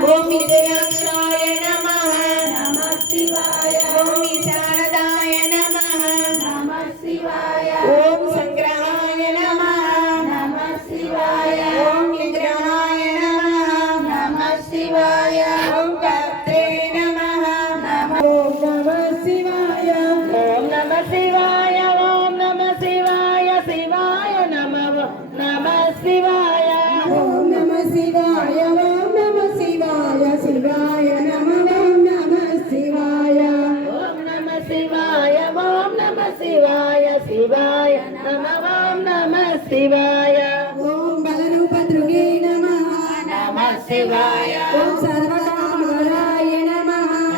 ভূমিতে আশা శివాయ శివాయ నమ ఓం నమ శివాయ. ఓం బలరూపదృగే నమ. నమ శివాయ. ఓం సర్వదామరాయ నమ.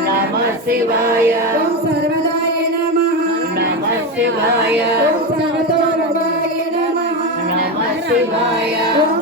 నమ శివాయ. ఓం సర్వదాయ నమ. నమ శివాయ. ఓం సర్వతోరూపాయ నమ. నమ శివాయ. ఓం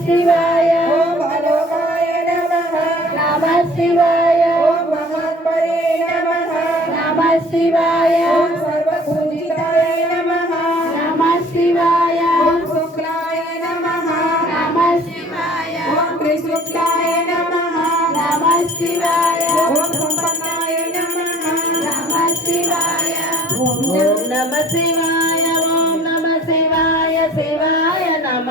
శివాయ ఓం అలోకాయ నమ శివాయ ఓం మహాత్మనే నమః నమ శివాయ ఓం శివాయ శివాయ ఓం నమ శివాయ శివాయ నమ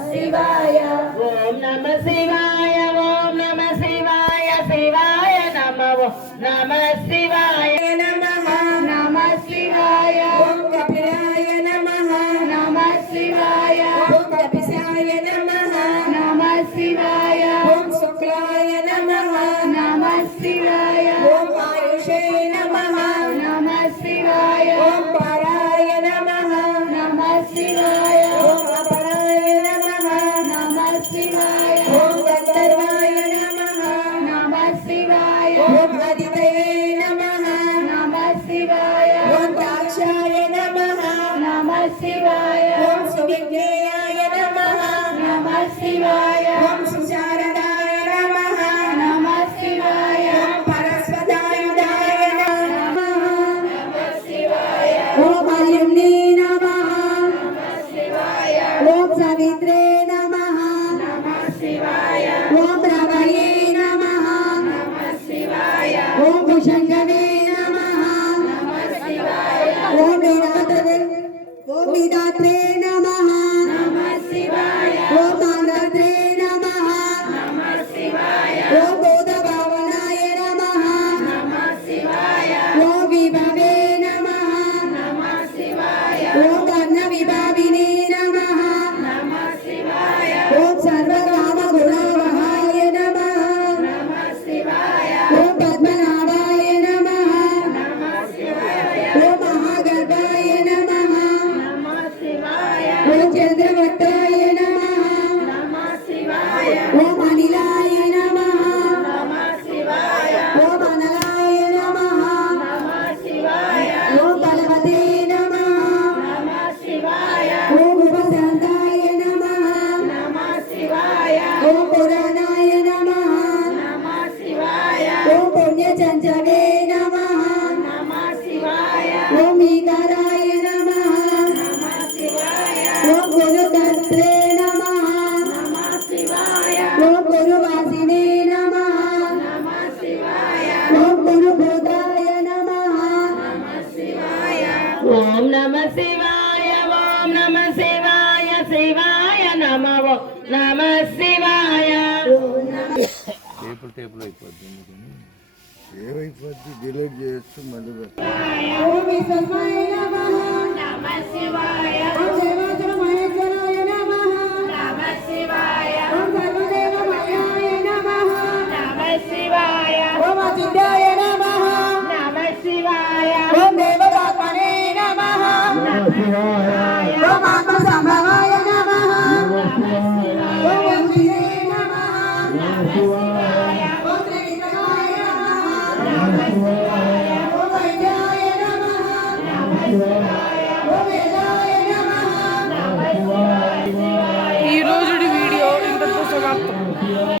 నమ శివాయ. టేపులు టేపులు అయిపోద్ది ఏమైపోద్ది? డిలీట్ చేయొచ్చు మళ్ళీ